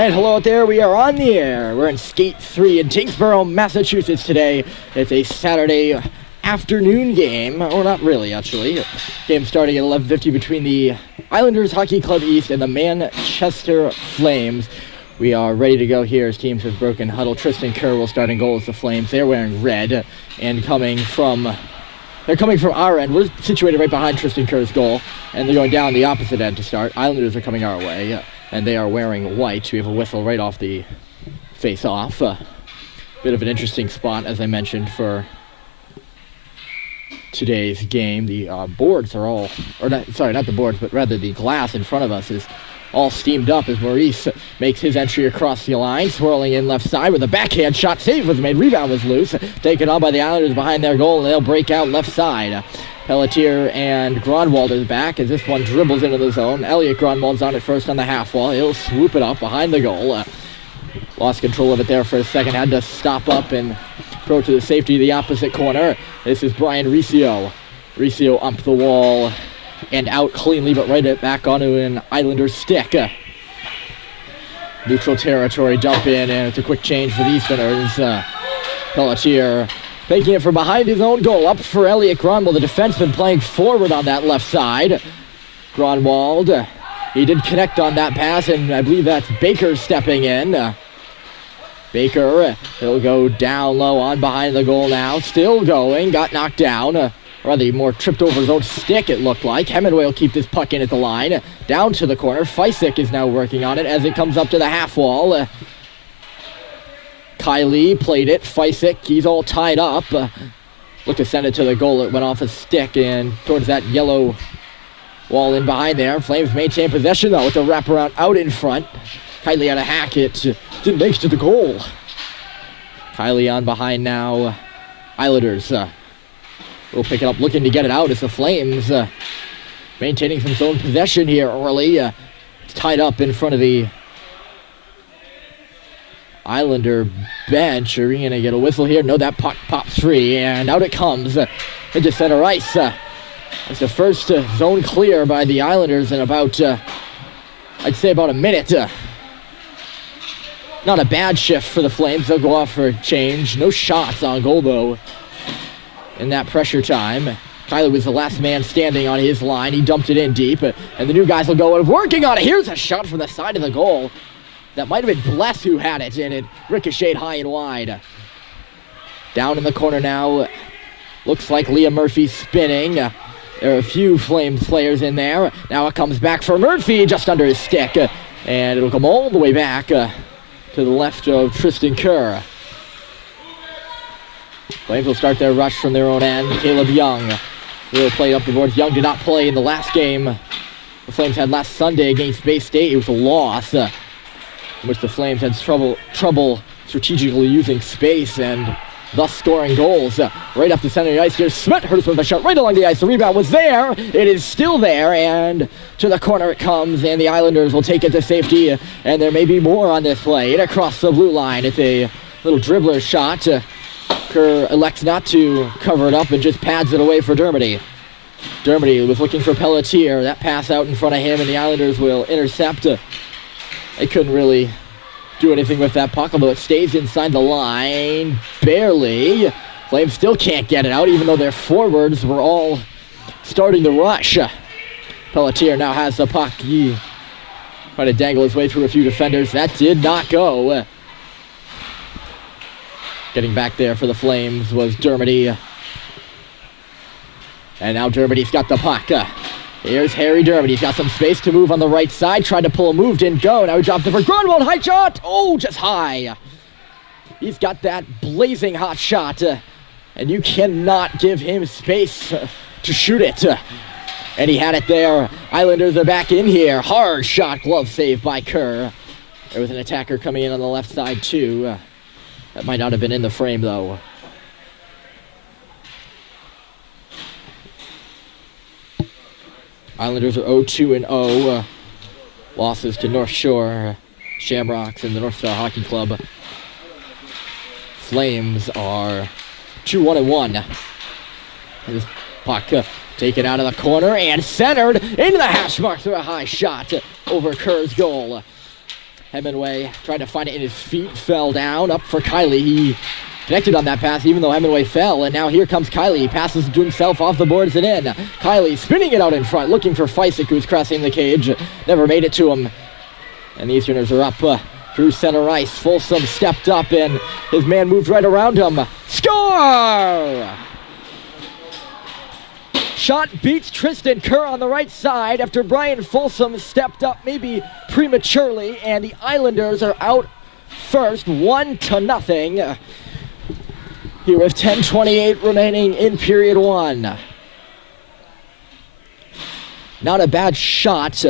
And hello out there, we are on the air. We're in Skate 3 in Tyngsboro, Massachusetts today. It's a Saturday afternoon game, or not really actually. Game starting at 11:50 between the Islanders Hockey Club East and the Manchester Flames. We are ready to go here as teams have broken huddle. Tristan Kerr will start in goal as the Flames. They're wearing red and they're coming from our end. We're situated right behind Tristan Kerr's goal, and they're going down the opposite end to start. Islanders are coming our way, and they are wearing white. We have a whistle right off the face-off. Bit of an interesting spot, as I mentioned, for today's game. The boards are all, not the boards, but rather the glass in front of us is all steamed up as Maurice makes his entry across the line, swirling in left side with a backhand shot. Save was made, rebound was loose, taken on by the Islanders behind their goal, and they'll break out left side. Pelletier and Gronwald back as this one dribbles into the zone. Elliot Gronwald's on it first on the half wall. He'll swoop it up behind the goal. Lost control of it there for a second, had to stop up and throw to the safety of the opposite corner. This is Brian Riccio. Riccio up the wall and out cleanly, but right it back onto an Islander stick. Neutral territory dump in, and it's a quick change for the Easterners. Pelletier taking it from behind his own goal, up for Elliot Gronwald, the defenseman playing forward on that left side. Gronwald, he did connect on that pass, and I believe that's Baker stepping in. Baker, he'll go down low on behind the goal now, still going, got knocked down. Rather more tripped over his own stick, it looked like. Hemingway will keep this puck in at the line. Down to the corner. Fysick is now working on it as it comes up to the half wall. Kylie played it. Fysick, he's all tied up. Looked to send it to the goal. It went off his stick and towards that yellow wall in behind there. Flames maintain possession, though, with the wraparound out in front. Kylie had a hack it. Didn't make it to the goal. Kylie on behind now. Islanders will pick it up, looking to get it out as the Flames maintaining some zone possession here early. It's tied up in front of the Islander bench. Are we going to get a whistle here? No, that puck pops free, and out it comes into center ice. It's the first zone clear by the Islanders in about, I'd say about a minute. Not a bad shift for the Flames. They'll go off for a change. No shots on goal, though, in that pressure time. Kyler was the last man standing on his line. He dumped it in deep, and the new guys will go working on it. Here's a shot from the side of the goal. That might have been Bless who had it, and it ricocheted high and wide. Down in the corner now. Looks like Liam Murphy spinning. There are a few Flames players in there. Now it comes back for Murphy just under his stick, and it'll come all the way back to the left of Tristan Kerr. Flames will start their rush from their own end. Caleb Young will play up the boards. Young did not play in the last game the Flames had last Sunday against Bay State. It was a loss in which the Flames had trouble strategically using space and thus scoring goals. Right up the center of the ice. Here's Smith. Hurts with a shot right along the ice. The rebound was there. It is still there, and to the corner it comes, and the Islanders will take it to safety, and there may be more on this play. And across the blue line, it's a little dribbler shot. Kerr elects not to cover it up and just pads it away for Dermody. Dermody was looking for Pelletier. That pass out in front of him, and the Islanders will intercept. They couldn't really do anything with that puck, although it stays inside the line. Barely. Flames still can't get it out, even though their forwards were all starting to rush. Pelletier now has the puck. He tried to dangle his way through a few defenders. That did not go. Getting back there for the Flames was Dermody. And now Dermody's got the puck. Here's Harry Dermody. He's got some space to move on the right side. Tried to pull a move, didn't go. Now he drops it for Gronwald. High shot. Oh, just high. He's got that blazing hot shot. And you cannot give him space to shoot it. And he had it there. Islanders are back in here. Hard shot. Glove save by Kerr. There was an attacker coming in on the left side, too. That might not have been in the frame, though. Islanders are 0-2-0. Losses to North Shore Shamrocks and the North Star Hockey Club. Flames are 2-1-1. This puck taken out of the corner and centered into the hash marks for a high shot over Kerr's goal. Hemingway tried to find it in his feet, fell down, up for Kiley. He connected on that pass even though Hemingway fell, and now here comes Kiley. He passes to himself off the boards and in. Kiley spinning it out in front, looking for Feisik, who's crossing the cage. Never made it to him. And the Easterners are up through center ice. Folsom stepped up and his man moved right around him. Score! Shot beats Tristan Kerr on the right side after Brian Folsom stepped up maybe prematurely, and the Islanders are out first, 1-0. Here with 10:28 remaining in period one. Not a bad shot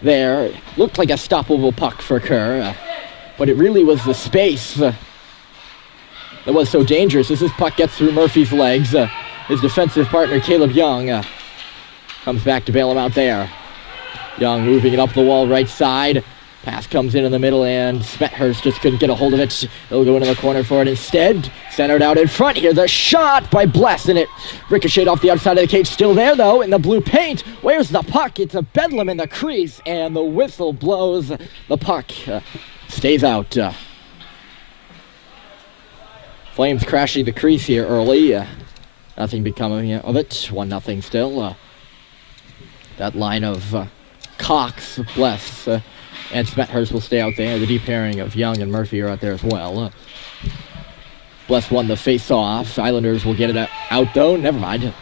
there. Looked like a stoppable puck for Kerr, but it really was the space that was so dangerous as this puck gets through Murphy's legs. His defensive partner, Caleb Young, comes back to bail him out there. Young moving it up the wall right side. Pass comes in the middle, and Smethurst just couldn't get a hold of it. He'll go into the corner for it instead. Centered out in front here. The shot by Bless, and it ricocheted off the outside of the cage. Still there, though, in the blue paint. Where's the puck? It's a bedlam in the crease, and the whistle blows. The puck stays out. Flames crashing the crease here early. Nothing becoming of it. 1-0 still. That line of Cox, Bless, and Smethurst will stay out there. The deep pairing of Young and Murphy are out there as well. Bless won the face-off. Islanders will get it out, though. Never mind.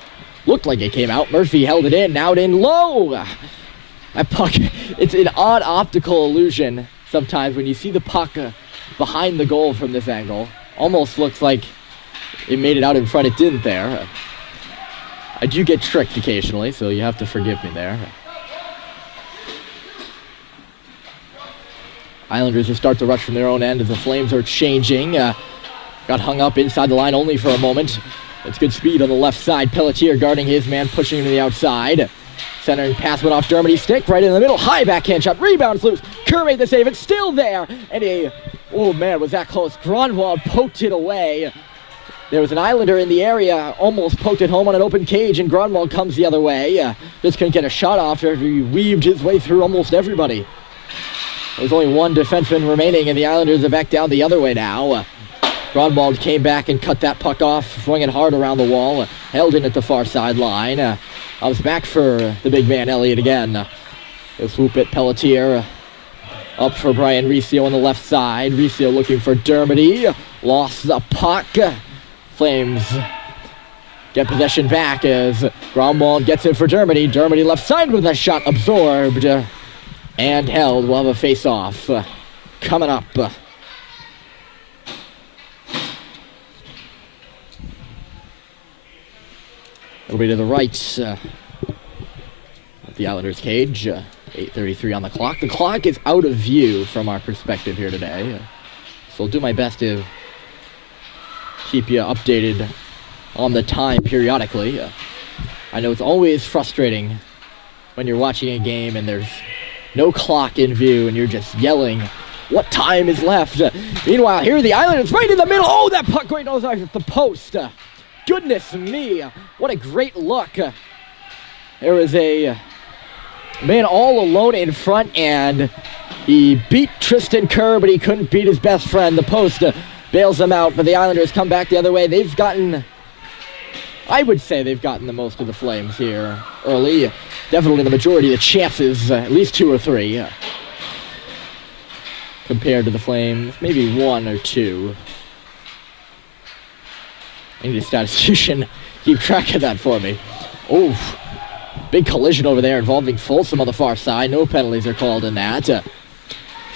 Looked like it came out. Murphy held it in. Out in low. That puck, it's an odd optical illusion sometimes when you see the puck behind the goal from this angle. Almost looks like it made it out in front. It didn't there. I do get tricked occasionally, so you have to forgive me there. Islanders will start to rush from their own end as the Flames are changing. Got hung up inside the line only for a moment. It's good speed on the left side. Pelletier guarding his man, pushing him to the outside. Centering pass went off Dermody's stick, right in the middle. High backhand shot, rebounds loose. Kerr made the save, it's still there. And oh man, was that close. Grunwald poked it away. There was an Islander in the area, almost poked it home on an open cage, and Grunwald comes the other way. Just couldn't get a shot off after he weaved his way through almost everybody. There's only one defenseman remaining, and the Islanders are back down the other way now. Grunwald came back and cut that puck off, swinging hard around the wall, held in at the far sideline. I was back for the big man, Elliott, again. He'll swoop it, Pelletier. Up for Brian Riccio on the left side. Riccio looking for Dermody. Lost the puck. Flames get possession back as Grunwald gets it for Dermody. Dermody left side with a shot absorbed and held. We'll have a face-off coming up. It'll be to the right of the Islanders' cage. 8:33 on the clock. The clock is out of view from our perspective here today. So I'll do my best to keep you updated on the time periodically. I know it's always frustrating when you're watching a game and there's no clock in view and you're just yelling, what time is left? Meanwhile, here are the Islanders right in the middle. Oh, that puck going off the post. Goodness me, what a great look. There was a man all alone in front, and he beat Tristan Kerr, but he couldn't beat his best friend. The post bails them out, but the Islanders come back the other way. They've gotten, I would say they've gotten the most of the Flames here early. Definitely the majority of the chances, at least 2 or 3, compared to the Flames, maybe 1 or 2. I need a statistician keep track of that for me. Oh, big collision over there involving Folsom on the far side. No penalties are called in that.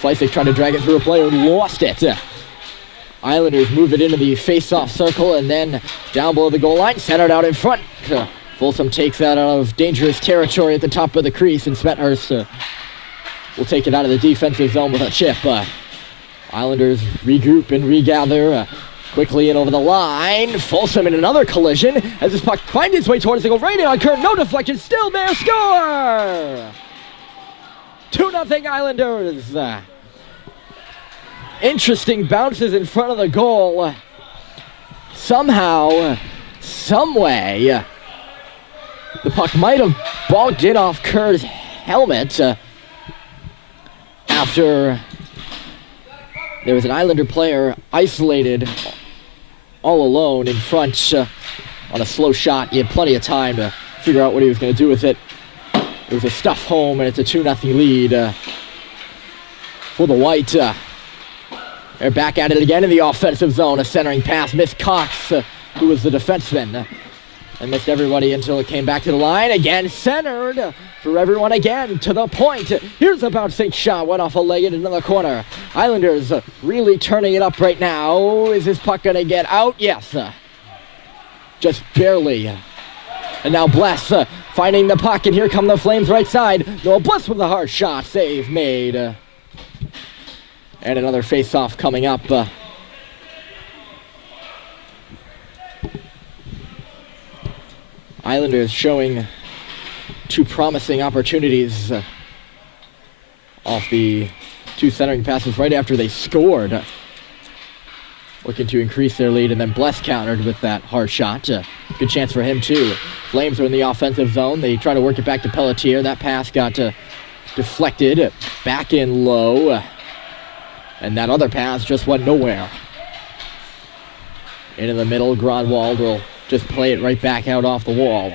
Feisik trying to drag it through a player and lost it. Islanders move it into the face-off circle and then down below the goal line, centered out in front. Folsom takes that out of dangerous territory at the top of the crease, and Smethurst will take it out of the defensive zone with a chip. Islanders regroup and regather. Quickly in over the line. Folsom in another collision as this puck finds its way towards the goal. Right in on Kerr. No deflection. Still there. Score! 2-0 Islanders. Interesting bounces in front of the goal. Somehow, someway, the puck might have bonked in off Kerr's helmet. after there was an Islander player isolated all alone in front on a slow shot. He had plenty of time to figure out what he was going to do with it. It was a stuff home, and it's a 2-0 lead for the White. They're back at it again in the offensive zone. A centering pass missed Cox, who was the defenseman, and missed everybody until it came back to the line. Again centered for everyone again to the point. Here's a bouncing shot. Went off a leg into the corner. Islanders really turning it up right now. Is this puck going to get out? Yes. Just barely. And now Bless finding the puck, and here come the Flames right side. Noah Bless with a hard shot. Save made. And another face-off coming up. Islanders showing two promising opportunities off the two centering passes right after they scored. Looking to increase their lead, and then Bless countered with that hard shot. Good chance for him, too. Flames are in the offensive zone. They try to work it back to Pelletier. That pass got deflected back in low. And that other pass just went nowhere. Into the middle, Gronwald will just play it right back out off the wall.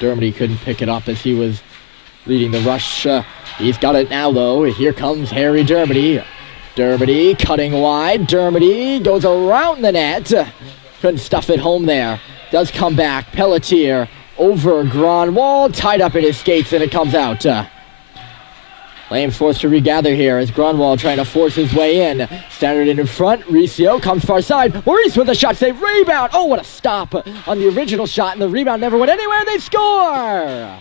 Dermody couldn't pick it up as he was leading the rush. He's got it now, though. Here comes Harry Dermody. Dermody cutting wide. Dermody goes around the net. Couldn't stuff it home there. Does come back. Pelletier over Gronwald. Tied up in his skates, and it comes out. Flames forced to regather here as Gronwald trying to force his way in. Standard in front. Riccio comes far side. Maurice with a shot save. Rebound. Oh, what a stop on the original shot, and the rebound never went anywhere. They score!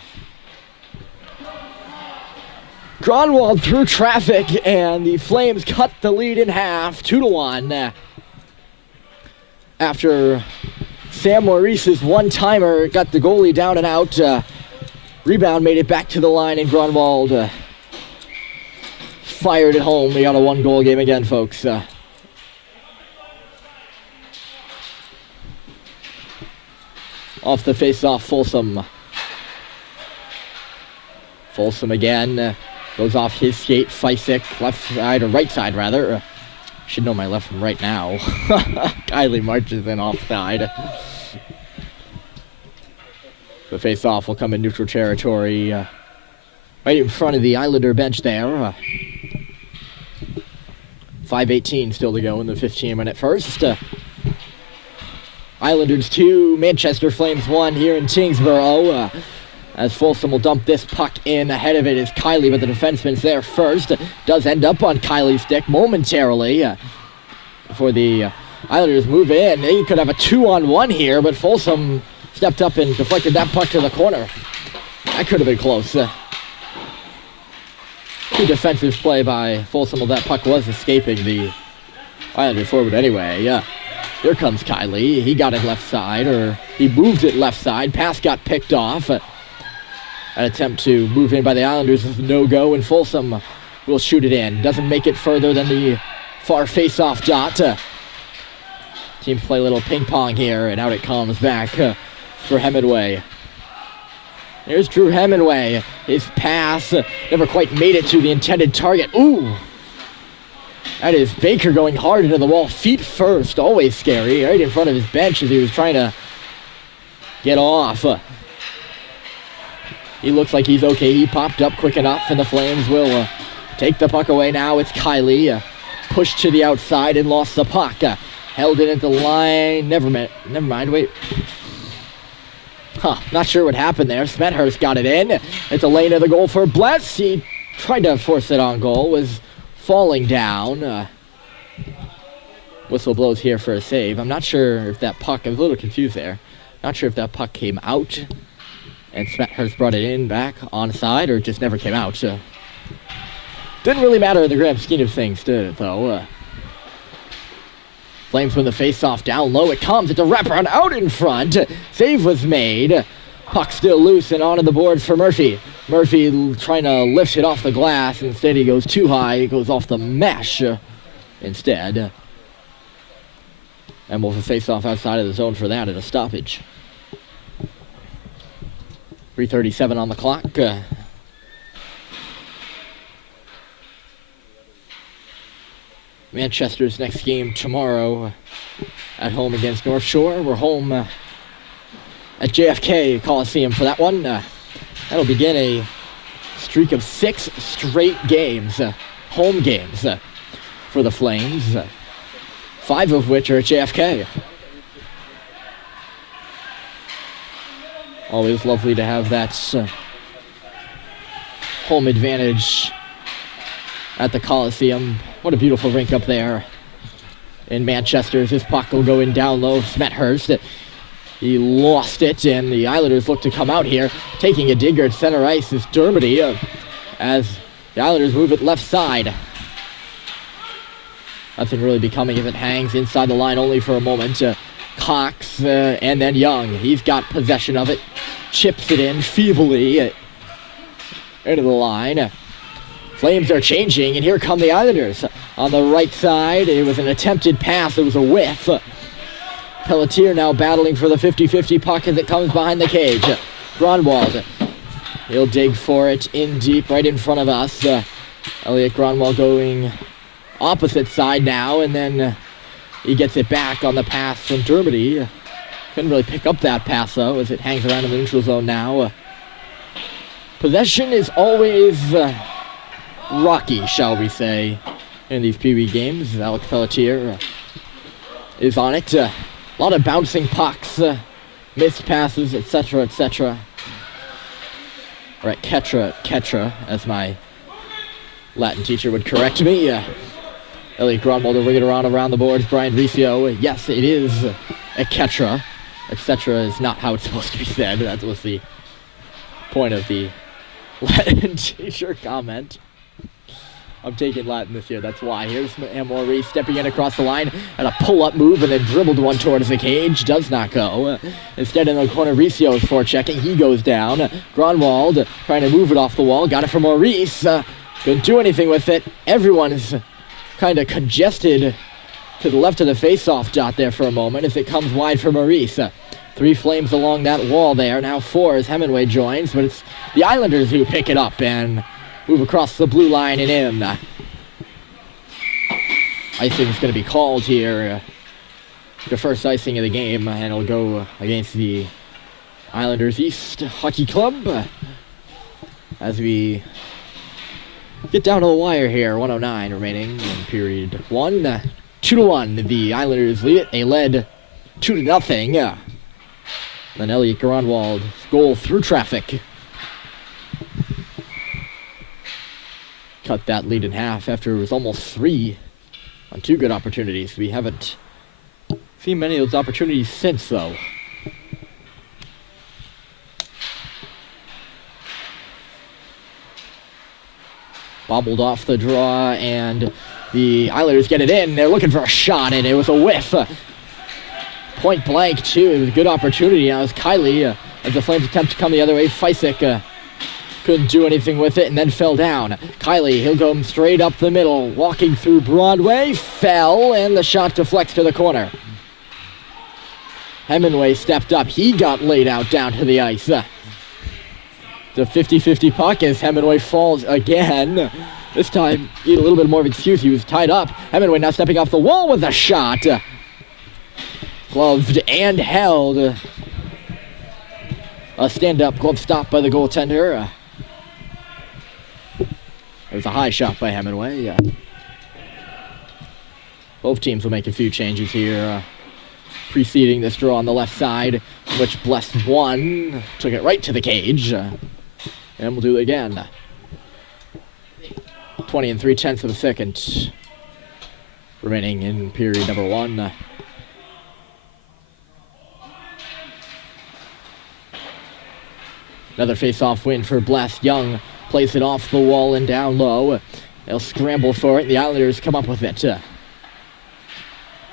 Gronwald through traffic, and the Flames cut the lead in half, 2-1. After Sam Maurice's one-timer got the goalie down and out. Rebound made it back to the line, and Gronwald fired it home. We got a one-goal game again, folks. Off the face-off, Folsom. Folsom again. Goes off his skate. Fysick, left side, or right side, rather. Should know my left from right now. Kylie marches in offside. The face-off will come in neutral territory. Right in front of the Islander bench there. 5:18 still to go in the 15-minute first. Islanders 2, Manchester Flames 1 here in Tyngsboro. As Folsom will dump this puck in. Ahead of it is Kylie, but the defenseman's there first. Does end up on Kylie's stick momentarily. Before the Islanders move in. They could have a 2-on-1 here, but Folsom stepped up and deflected that puck to the corner. That could have been close. Good defensive play by Folsom. Well, that puck was escaping the Islanders forward anyway. Here comes Kylie. He got it left side, or he moved it left side. Pass got picked off. An attempt to move in by the Islanders is no-go, and Folsom will shoot it in. Doesn't make it further than the far face-off dot. Teams play a little ping-pong here, and out it comes back for Hemingway. There's Drew Hemingway. His pass never quite made it to the intended target. Ooh! That is Baker going hard into the wall. Feet first, always scary. Right in front of his bench as he was trying to get off. He looks like he's okay. He popped up quick enough, and the Flames will take the puck away now. It's Kylie. Pushed to the outside and lost the puck. Held it at the line. Never mind. Wait. Not sure what happened there. Smethurst got it in. It's a lane of the goal for Bless. He tried to force it on goal. Was falling down. Whistle blows here for a save. I'm not sure if that puck, I was a little confused there. Not sure if that puck came out and Smethurst brought it in back onside, or it just never came out. Didn't really matter in the grand scheme of things, did it, though? Flames win the face-off down low. It comes. It's a wraparound out in front. Save was made. Puck still loose and onto the boards for Murphy. Murphy trying to lift it off the glass. Instead, he goes too high. He goes off the mesh instead. And we'll face-off outside of the zone for that at a stoppage. 3:37 on the clock. Manchester's next game tomorrow at home against North Shore. We're home at JFK Coliseum for that one. That'll begin a streak of 6 straight games, home games for the Flames, 5 of which are at JFK. Always lovely to have that home advantage at the Coliseum. What a beautiful rink up there in Manchester. This puck will go in down low. Smethurst, he lost it, and the Islanders look to come out here. Taking a digger at center ice is Dermody as the Islanders move it left side. Nothing really becoming if it hangs inside the line only for a moment. Cox and then Young. He's got possession of it. Chips it in feebly into the line. Flames are changing, and here come the Islanders. On the right side, it was an attempted pass. It was a whiff. Pelletier now battling for the 50-50 puck as it comes behind the cage. Gronwald, he'll dig for it in deep right in front of us. Elliot Gronwald going opposite side now, and then he gets it back on the pass from Dermody. Couldn't really pick up that pass, though, as it hangs around in the neutral zone now. Possession is always rocky, shall we say, in these Pee Wee games. Alex Pelletier is on it. A lot of bouncing pucks, missed passes, etc., etc. Or at Ketra, as my Latin teacher would correct me. Elliot Gronwald will ring it around the boards. Brian Riccio, yes, it is a Ketra. Etc. is not how it's supposed to be said. That was the point of the Latin teacher comment. I'm taking Latin this year, that's why. Here's Maurice stepping in across the line and a pull-up move and then dribbled one towards the cage. Does not go. Instead, in the corner, Riccio is forechecking. He goes down. Gronwald trying to move it off the wall. Got it from Maurice. Couldn't do anything with it. Everyone's kind of congested to the left of the face-off dot there for a moment as it comes wide for Maurice. 3 Flames along that wall there. Now 4 as Hemingway joins, but it's the Islanders who pick it up and move across the blue line and in. Icing is going to be called here. The first icing of the game, and it'll go against the Islanders East Hockey Club as we get down to the wire here. 1:09 remaining in period 1. 2-1. The Islanders lead it. They led 2-0. Then Elliot Gronwald's goal through traffic cut that lead in half after it was almost 3 on 2 good opportunities. We haven't seen many of those opportunities since, though. Bobbled off the draw, and the Islanders get it in. They're looking for a shot, and it was a whiff. Point blank, too. It was a good opportunity. Now it's Kiley, as the Flames attempt to come the other way. Fysick couldn't do anything with it and then fell down. Kiley, he'll go straight up the middle, walking through Broadway, fell, and the shot deflects to the corner. Hemingway stepped up. He got laid out down to the ice. The 50-50 puck as Hemingway falls again. This time, he had a little bit more of an excuse. He was tied up. Hemingway now stepping off the wall with a shot. Gloved and held. A stand-up glove stop by the goaltender. It was a high shot by Hemingway. Both teams will make a few changes here. Preceding this draw on the left side, which blessed one. Took it right to the cage. And we'll do it again. 20 3/10 of a second remaining in period number 1. Another face-off win for Blessed. Young plays it off the wall and down low. They'll scramble for it. The Islanders come up with it.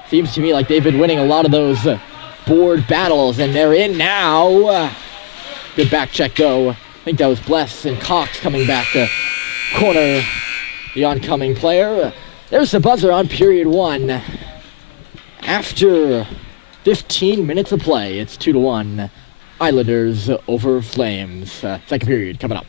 Seems to me like they've been winning a lot of those board battles, and they're in now. Good back check, though. I think that was Bless and Cox coming back to corner the oncoming player. There's the buzzer on period 1. After 15 minutes of play, it's 2-1. Islanders over Flames. Second period coming up.